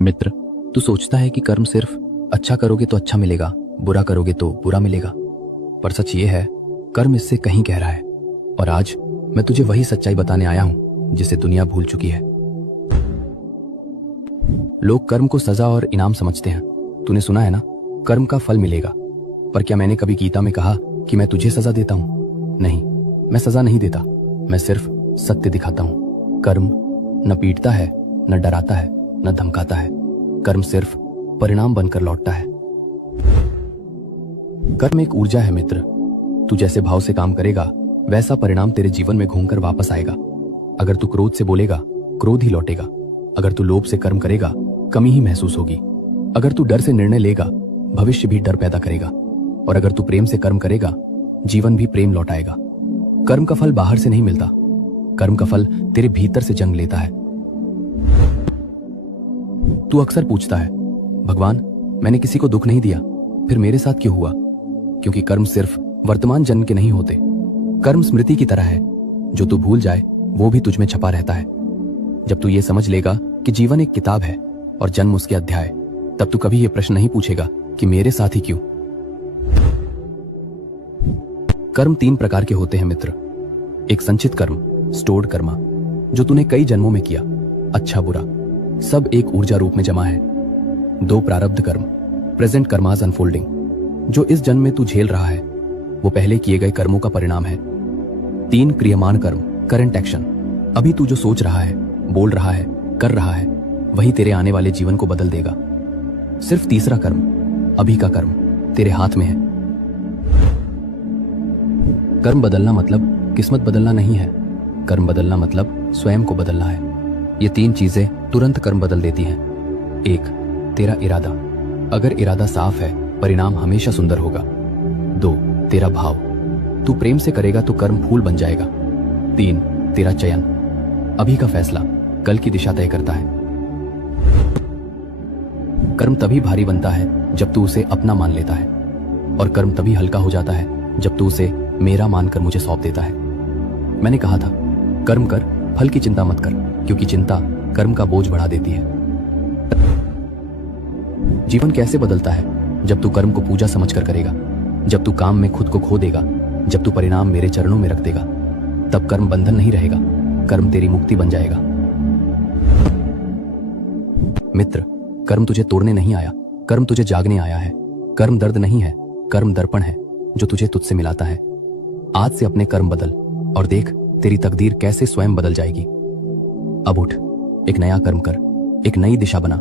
मित्र, तू सोचता है कि कर्म सिर्फ अच्छा करोगे तो अच्छा मिलेगा, बुरा करोगे तो बुरा मिलेगा। पर सच ये है, कर्म इससे कहीं गहरा है। और आज मैं तुझे वही सच्चाई बताने आया हूं जिसे दुनिया भूल चुकी है। लोग कर्म को सजा और इनाम समझते हैं। तूने सुना है ना, कर्म का फल मिलेगा। पर क्या मैंने कभी गीता में कहा कि मैं तुझे सजा देता हूं? नहीं, मैं सजा नहीं देता, मैं सिर्फ सत्य दिखाता हूं। कर्म न पीटता है, न डराता है, न धमकाता है। कर्म सिर्फ परिणाम बनकर लौटता है। कर्म एक ऊर्जा है मित्र। तू जैसे भाव से काम करेगा, वैसा परिणाम तेरे जीवन में घूमकर वापस आएगा। अगर तू क्रोध से बोलेगा, क्रोध ही लौटेगा। अगर तू लोभ से कर्म करेगा, कमी ही महसूस होगी। अगर तू डर से निर्णय लेगा, भविष्य भी डर पैदा करेगा। और अगर तू प्रेम से कर्म करेगा, जीवन भी प्रेम लौटाएगा। कर्म का फल बाहर से नहीं मिलता, कर्म का फल तेरे भीतर से जन्म लेता है। तू अक्सर पूछता है, भगवान, मैंने किसी को दुख नहीं दिया, फिर मेरे साथ क्यों हुआ? क्योंकि कर्म सिर्फ वर्तमान जन्म के नहीं होते। कर्म स्मृति की तरह है, जो तू भूल जाए वो भी तुझ में छपा रहता है। जब तू ये समझ लेगा कि जीवन एक किताब है और जन्म उसके अध्याय, तब तू कभी ये प्रश्न नहीं पूछेगा कि मेरे साथ ही क्यों। कर्म 3 प्रकार के होते हैं मित्र। एक संचित कर्म, स्टोर्ड कर्मा, जो तूने कई जन्मों में किया, अच्छा बुरा सब एक ऊर्जा रूप में जमा है। 2 प्रारब्ध कर्म, प्रेजेंट कर्मास अनफोल्डिंग, जो इस जन्म में तू झेल रहा है, वो पहले किए गए कर्मों का परिणाम है। 3 क्रियमान कर्म, करंट एक्शन, अभी तू जो सोच रहा है, बोल रहा है, कर रहा है, वही तेरे आने वाले जीवन को बदल देगा। सिर्फ तीसरा कर्म, अभी का कर्म, तेरे हाथ में है। कर्म बदलना मतलब किस्मत बदलना नहीं है। कर्म बदलना मतलब स्वयं को बदलना है। ये 3 चीजें तुरंत कर्म बदल देती हैं। 1, तेरा इरादा। अगर इरादा साफ है, परिणाम हमेशा सुंदर होगा। 2, तेरा भाव। तू प्रेम से करेगा तो कर्म फूल बन जाएगा। 3, तेरा चयन। अभी का फैसला कल की दिशा तय करता है। कर्म तभी भारी बनता है जब तू उसे अपना मान लेता है, और कर्म तभी हल्का हो जाता है जब तू उसे मेरा मानकर मुझे सौंप देता है। मैंने कहा था, कर्म कर, फल की चिंता मत कर, क्योंकि चिंता कर्म का बोझ बढ़ा देती है। जीवन कैसे बदलता है? जब तू कर्म को पूजा समझकर करेगा, जब तू काम में खुद को खो देगा, जब तू परिणाम मेरे चरणों में रख देगा। तब कर्म बंधन नहीं रहेगा, कर्म तेरी मुक्ति बन जाएगा। मित्र, कर्म तुझे तोड़ने नहीं आया, कर्म तुझे जागने आया है। कर्म दर्द नहीं है, कर्म दर्पण है, जो तुझे तुझसे मिलाता है। आज से अपने कर्म बदल और देख तेरी तकदीर कैसे स्वयं बदल जाएगी। अब उठ, एक नया कर्म कर, एक नई दिशा बना।